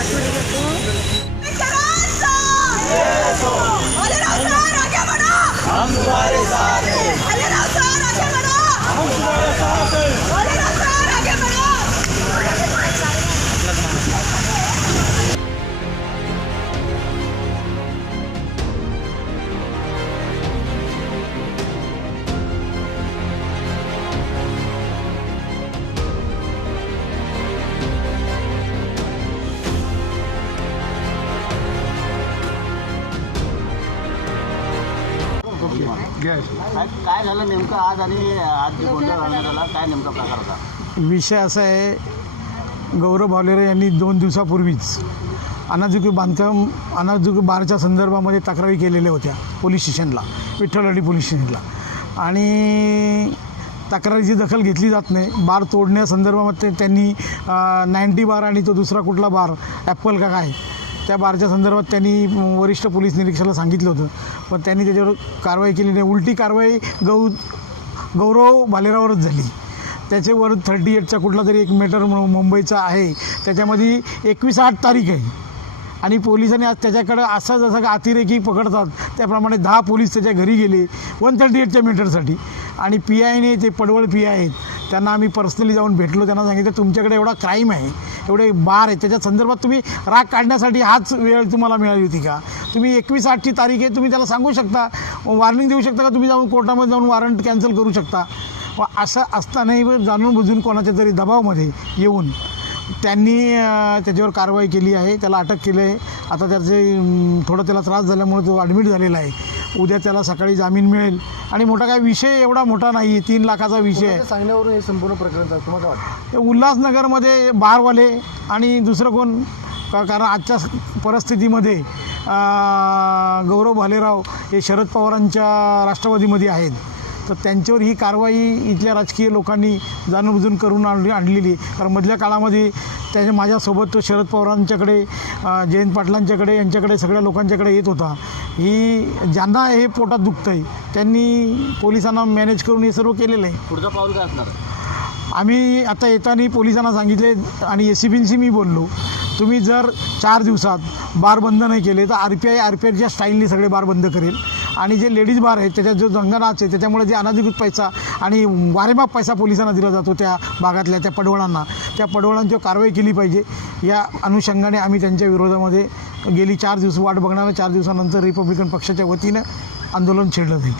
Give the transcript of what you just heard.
आठवणी घेतो काय काय झालं नेमकं आज आणि आज जे गोंधळ घालण्यात आला काय नेमका प्रकार होता? विषय असा आहे गौरव भावलेरे यांनी दोन दिवसापूर्वीच अनाजुकी बांधकाम अनाजुकी बारच्या संदर्भामध्ये तक्रारी केलेल्या होत्या पोलीस स्टेशनला विठ्ठलवाडी पोलीस स्टेशनला. आणि तक्रारीची दखल घेतली जात नाही बार तोडण्यासंदर्भामध्ये त्यांनी नाईन्टी बार आणि तो दुसरा कुठला बार ॲपल का काय त्या बारच्या संदर्भात त्यांनी वरिष्ठ पोलीस निरीक्षकाला सांगितलं होतं. पण त्यांनी त्याच्यावर कारवाई केली नाही. उलटी कारवाई गौ गौरव भालेरावरच झाली. त्याच्यावर थर्टी एटचा कुठला तरी एक मेटर मु- मुंबईचा आहे. त्याच्यामध्ये एकवीस आठ तारीख आहे. आणि पोलिसांनी आज त्याच्याकडं असा जसा अतिरेकी पकडतात त्याप्रमाणे दहा पोलीस त्याच्या घरी गेले. वन थर्टी एटच्या मीटरसाठी आणि पी आयने ते पडवळ पी आय आहेत त्यांना आम्ही पर्सनली जाऊन भेटलो त्यांना सांगितलं तुमच्याकडे एवढा क्राईम आहे एवढे बार आहे त्याच्या संदर्भात तुम्ही राग काढण्यासाठी हाच वेळ तुम्हाला मिळाली होती का? तुम्ही एकवीस आठची तारीख आहे तुम्ही त्याला सांगू शकता? वॉर्निंग देऊ शकता का? तुम्ही जाऊन कोर्टामध्ये जाऊन वॉरंट कॅन्सल करू शकता? व असं असतानाही जाणून बुजून कोणाच्या तरी दबावामध्ये येऊन त्यांनी त्याच्यावर कारवाई केली आहे त्याला अटक केली आहे. आता त्याचे थोडं त्याला त्रास झाल्यामुळे तो ॲडमिट झालेला आहे. उद्या त्याला सकाळी जामीन मिळेल. आणि मोठा काय विषय एवढा मोठा नाही आहे तीन लाखाचा विषय. आहे सांगण्यावरून हे संपूर्ण प्रकरण चालतं तुम्हाला काय वाटतं? ते उल्हासनगरमध्ये बारवाले आणि दुसरं कोण? का- कारण आजच्या परिस्थितीमध्ये गौरव भालेराव हे शरद पवारांच्या राष्ट्रवादीमध्ये आहेत. तर त्यांच्यावर ही कारवाई इथल्या राजकीय लोकांनी जाणूनबुजून करून आणली आणलेली. कारण मधल्या काळामध्ये त्याच्या माझ्यासोबत तो शरद पवारांच्याकडे जयंत पाटलांच्याकडे यांच्याकडे सगळ्या लोकांच्याकडे येत होता. ही ज्यांना हे पोटात दुखतं आहे त्यांनी पोलिसांना मॅनेज करून हे सर्व केलेलं आहे. पुढचं पाऊल काय असणार? आहे? आम्ही आता येताना पोलिसांना सांगितले आणि एस सी बींशी मी बोललो तुम्ही जर चार दिवसात बार बंद नाही केले तर R P I R P आयच्या स्टाईलने सगळे बार बंद करेल. आणि जे लेडीज बार आहेत त्याच्यात जो जंगनाच आहे त्याच्यामुळे जे अनधिकृत पैसा आणि वारेमाप पैसा पोलिसांना दिला जातो त्या भागातल्या त्या पडवळांना त्या पडवळांची कारवाई केली पाहिजे. या अनुषंगाने आम्ही त्यांच्या विरोधामध्ये गेली चार दिवस वाट बघणार चार दिवसानंतर रिपब्लिकन पक्षाच्या वतीनं आंदोलन छेडलं जाईल.